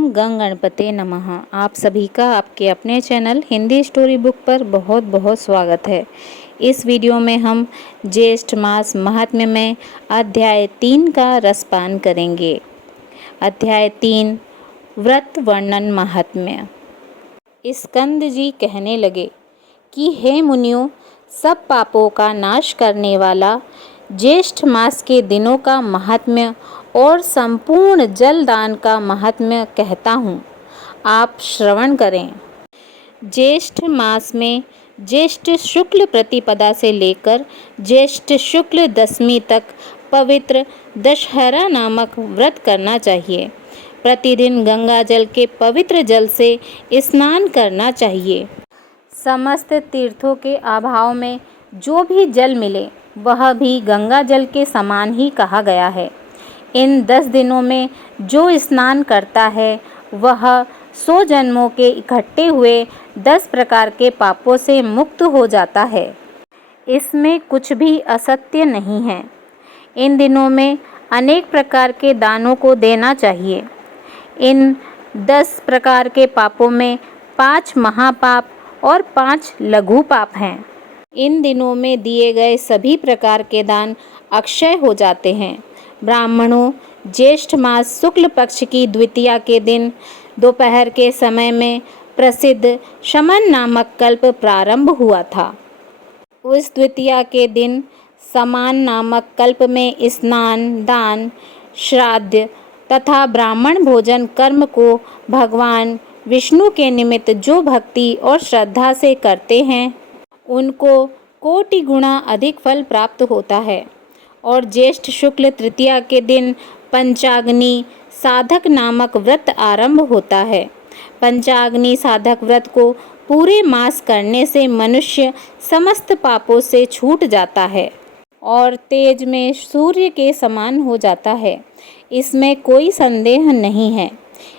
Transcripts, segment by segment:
ओम गंग गणपते नमः। आप सभी का आपके अपने चैनल हिंदी स्टोरी बुक पर बहुत बहुत स्वागत है। इस वीडियो में हम ज्येष्ठ मास महात्म्य में अध्याय 3 का रसपान करेंगे। अध्याय 3 व्रत वर्णन महात्म्य। स्कंद जी कहने लगे कि हे मुनियों, सब पापों का नाश करने वाला ज्येष्ठ मास के दिनों का महात्म्य और संपूर्ण जलदान का महात्म्य कहता हूँ, आप श्रवण करें। ज्येष्ठ मास में ज्येष्ठ शुक्ल प्रतिपदा से लेकर ज्येष्ठ शुक्ल दशमी तक पवित्र दशहरा नामक व्रत करना चाहिए। प्रतिदिन गंगा जल के पवित्र जल से स्नान करना चाहिए। समस्त तीर्थों के अभाव में जो भी जल मिले वह भी गंगा जल के समान ही कहा गया है। इन 10 दिनों में जो स्नान करता है वह 100 जन्मों के इकट्ठे हुए 10 प्रकार के पापों से मुक्त हो जाता है। इसमें कुछ भी असत्य नहीं है। इन दिनों में अनेक प्रकार के दानों को देना चाहिए। इन 10 प्रकार के पापों में 5 महापाप और 5 लघु पाप हैं। इन दिनों में दिए गए सभी प्रकार के दान अक्षय हो जाते हैं। ब्राह्मणों, ज्येष्ठ मास शुक्ल पक्ष की द्वितीया के दिन दोपहर के समय में प्रसिद्ध शमन नामक कल्प प्रारंभ हुआ था। उस द्वितीया के दिन समान नामक कल्प में स्नान, दान, श्राद्ध तथा ब्राह्मण भोजन कर्म को भगवान विष्णु के निमित्त जो भक्ति और श्रद्धा से करते हैं उनको कोटि गुणा अधिक फल प्राप्त होता है। और ज्येष्ठ शुक्ल तृतीया के दिन पंचाग्नि साधक नामक व्रत आरंभ होता है। पंचाग्नि साधक व्रत को पूरे मास करने से मनुष्य समस्त पापों से छूट जाता है और तेज में सूर्य के समान हो जाता है। इसमें कोई संदेह नहीं है।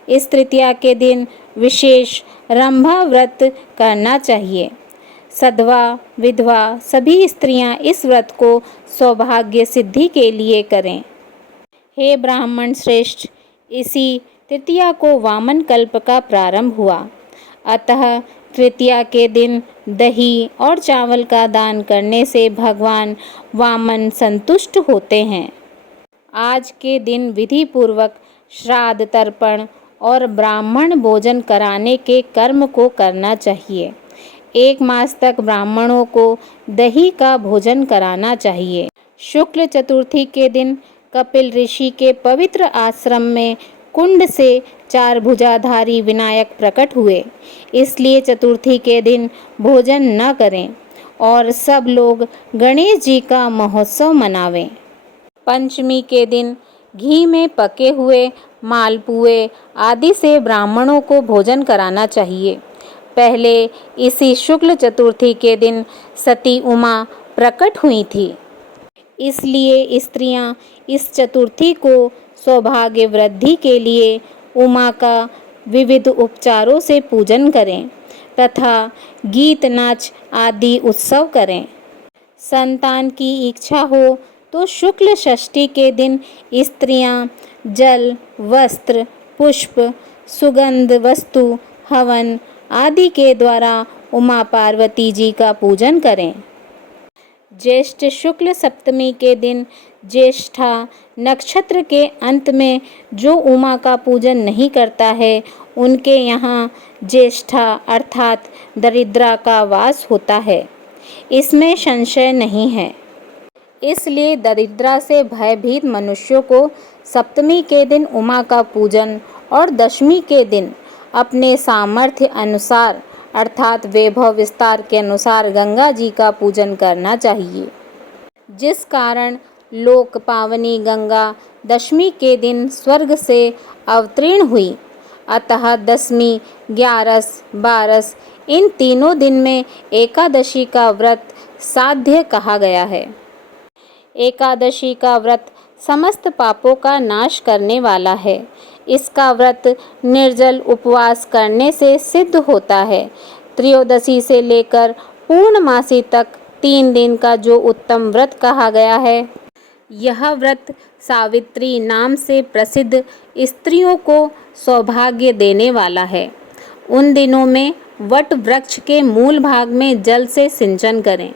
इस तृतीया के दिन विशेष रंभा व्रत करना चाहिए। सधवा, विधवा सभी स्त्रियां इस व्रत को सौभाग्य सिद्धि के लिए करें। हे ब्राह्मण श्रेष्ठ, इसी तृतीया को वामन कल्प का प्रारंभ हुआ। अतः तृतीया के दिन दही और चावल का दान करने से भगवान वामन संतुष्ट होते हैं। आज के दिन विधि पूर्वक श्राद्ध तर्पण और ब्राह्मण भोजन कराने के कर्म को करना चाहिए। 1 मास तक ब्राह्मणों को दही का भोजन कराना चाहिए। शुक्ल चतुर्थी के दिन कपिल ऋषि के पवित्र आश्रम में कुंड से 4 भुजाधारी विनायक प्रकट हुए। इसलिए चतुर्थी के दिन भोजन न करें और सब लोग गणेश जी का महोत्सव मनावें। पंचमी के दिन घी में पके हुए मालपुए आदि से ब्राह्मणों को भोजन कराना चाहिए। पहले इसी शुक्ल चतुर्थी के दिन सती उमा प्रकट हुई थी। इसलिए स्त्रियां इस चतुर्थी को सौभाग्य वृद्धि के लिए उमा का विविध उपचारों से पूजन करें तथा गीत नाच आदि उत्सव करें। संतान की इच्छा हो तो शुक्ल षष्ठी के दिन स्त्रियां जल, वस्त्र, पुष्प, सुगंध वस्तु, हवन आदि के द्वारा उमा पार्वती जी का पूजन करें। ज्येष्ठ शुक्ल सप्तमी के दिन ज्येष्ठा नक्षत्र के अंत में जो उमा का पूजन नहीं करता है उनके यहाँ ज्येष्ठा अर्थात दरिद्रा का वास होता है। इसमें संशय नहीं है। इसलिए दरिद्रा से भयभीत मनुष्यों को सप्तमी के दिन उमा का पूजन और दशमी के दिन अपने सामर्थ्य अनुसार अर्थात वैभव विस्तार के अनुसार गंगा जी का पूजन करना चाहिए। जिस कारण लोक पावनी गंगा दशमी के दिन स्वर्ग से अवतीर्ण हुई। अतः दशमी, 11, 12 इन तीनों दिन में एकादशी का व्रत साध्य कहा गया है। एकादशी का व्रत समस्त पापों का नाश करने वाला है। इसका व्रत निर्जल उपवास करने से सिद्ध होता है। त्रयोदशी से लेकर पूर्णमासी तक 3 दिन का जो उत्तम व्रत कहा गया है, यह व्रत सावित्री नाम से प्रसिद्ध स्त्रियों को सौभाग्य देने वाला है। उन दिनों में वट वृक्ष के मूल भाग में जल से सिंचन करें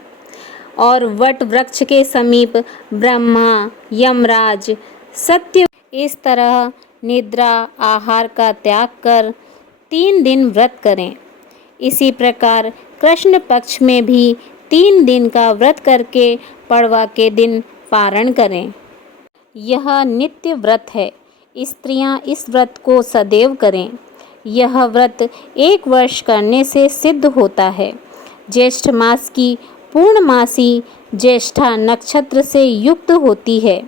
और वट वृक्ष के समीप ब्रह्मा, यमराज, सत्य इस तरह निद्रा आहार का त्याग कर 3 दिन व्रत करें। इसी प्रकार कृष्ण पक्ष में भी 3 दिन का व्रत करके पड़वा के दिन पारण करें। यह नित्य व्रत है। स्त्रियां इस व्रत को सदैव करें। यह व्रत 1 वर्ष करने से सिद्ध होता है। ज्येष्ठ मास की पूर्णमासी ज्येष्ठा नक्षत्र से युक्त होती है।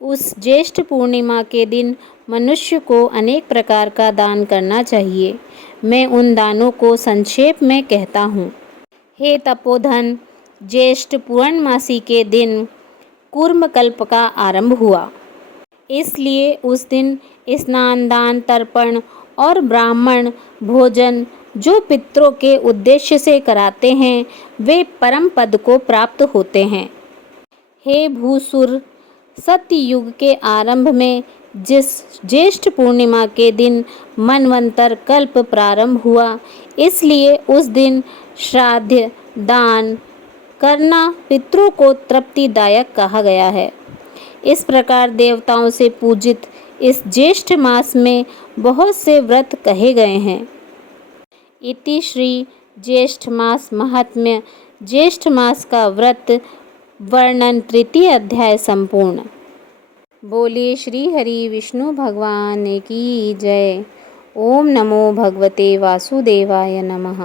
उस ज्येष्ठ पूर्णिमा के दिन मनुष्य को अनेक प्रकार का दान करना चाहिए। मैं उन दानों को संक्षेप में कहता हूँ। हे तपोधन, ज्येष्ठ पूर्णमासी के दिन कूर्मकल्प का आरंभ हुआ। इसलिए उस दिन स्नान, दान, तर्पण और ब्राह्मण भोजन जो पितरों के उद्देश्य से कराते हैं वे परम पद को प्राप्त होते हैं। हे भूसुर, सत्ययुग के आरंभ में जिस ज्येष्ठ पूर्णिमा के दिन मनवंतर कल्प प्रारंभ हुआ, इसलिए उस दिन श्राद्ध दान करना पितरों को तृप्तिदायक कहा गया है। इस प्रकार देवताओं से पूजित इस ज्येष्ठ मास में बहुत से व्रत कहे गए हैं। इति श्री ज्येष्ठ मास महात्म्य ज्येष्ठ मास का व्रत वर्णन 3 अध्याय संपूर्ण। बोलिए श्री हरि विष्णु भगवान की जय। ओम नमो भगवते वासुदेवाय नमः।